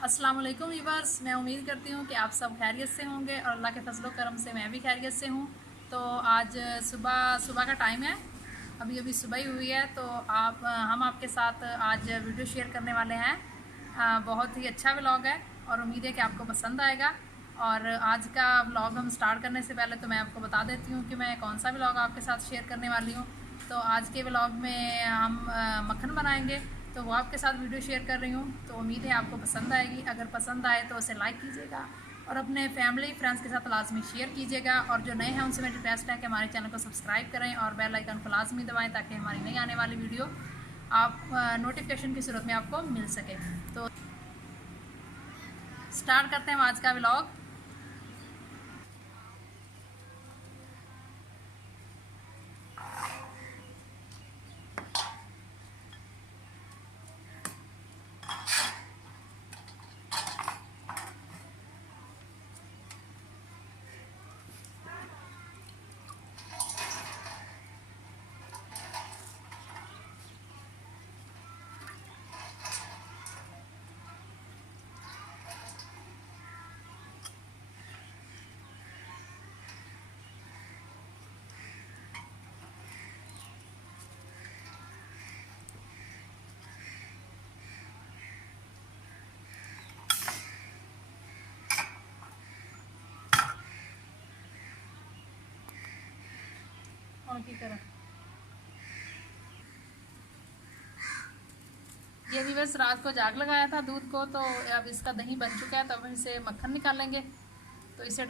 अस्सलाम वालेकुम वीवर्स, मैं उम्मीद करती हूँ कि आप सब खैरियत से होंगे और अल्लाह के फजलो करम से मैं भी खैरियत से हूँ। तो आज सुबह सुबह का टाइम है, अभी अभी सुबह ही हुई है। तो हम आपके साथ आज वीडियो शेयर करने वाले हैं। बहुत ही अच्छा व्लॉग है और उम्मीद है कि आपको पसंद आएगा। और आज का व्लॉग हम स्टार्ट करने से पहले तो मैं आपको बता देती हूँ कि मैं कौन सा व्लॉग आपके साथ शेयर करने वाली हूँ। तो आज के व्लॉग में हम मक्खन बनाएंगे, तो वो आपके साथ वीडियो शेयर कर रही हूँ। तो उम्मीद है आपको पसंद आएगी। अगर पसंद आए तो उसे लाइक कीजिएगा और अपने फैमिली फ्रेंड्स के साथ लाजमी शेयर कीजिएगा। और जो नए हैं उनसे मेरी रिक्वेस्ट है कि हमारे चैनल को सब्सक्राइब करें और बेल आइकन को लाजमी दबाएं ताकि हमारी नई आने वाली वीडियो आप नोटिफिकेशन की सूरत में आपको मिल सके। तो स्टार्ट करते हैं आज का व्लॉग। और की तरह ये व्यूअर्स रात को जाग लगाया था दूध को, तो अब इसका दही बन चुका है। तो अब इसे मक्खन निकालेंगे। तो इसे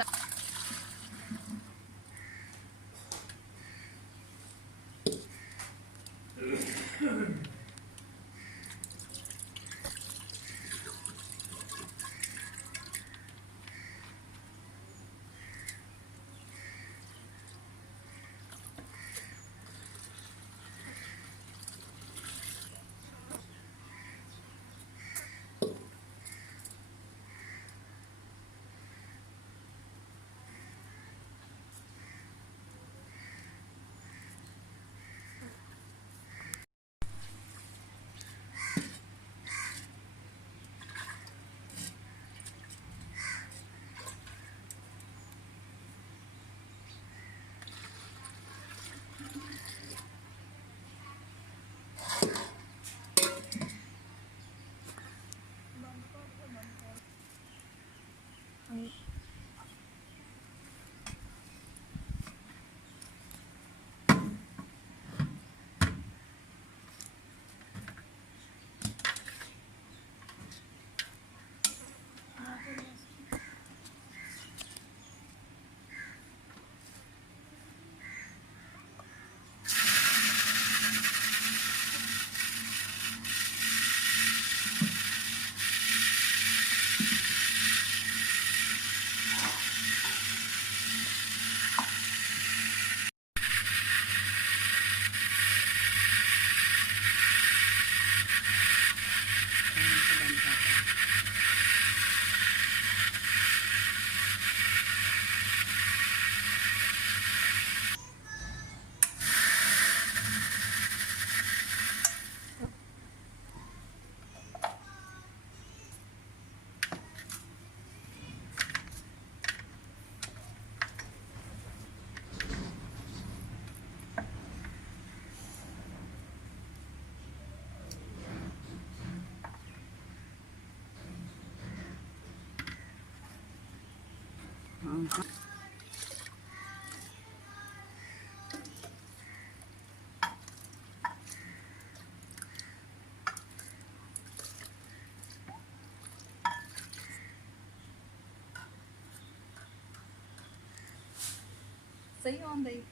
सही ऑन दही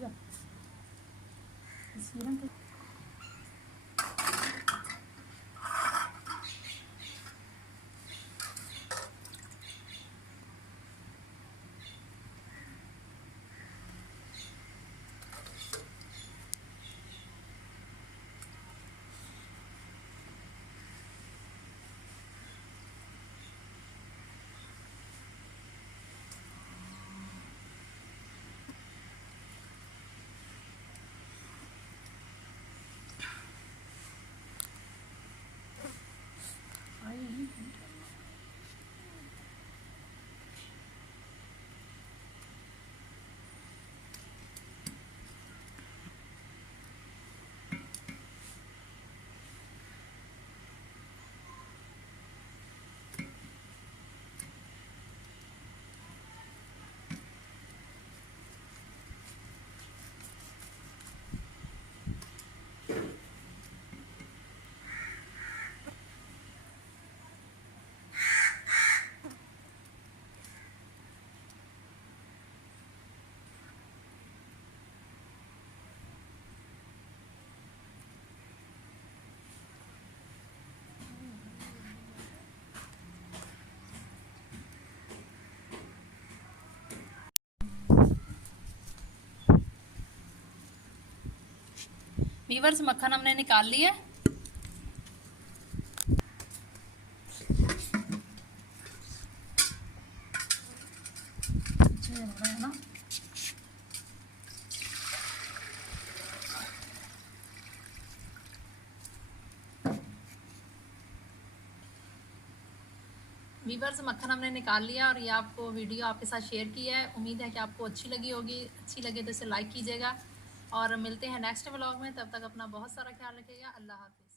तस्वीर तस्वीर वीवर्स मक्खन हमने निकाल लिया। है ना वीवर्स मक्खन हमने निकाल लिया और ये आपको वीडियो आपके साथ शेयर किया है। उम्मीद है कि आपको अच्छी लगी होगी। अच्छी लगे तो इसे लाइक कीजिएगा और मिलते हैं नेक्स्ट व्लॉग में। तब तक अपना बहुत सारा ख्याल रखिएगा। अल्लाह हाफिज़।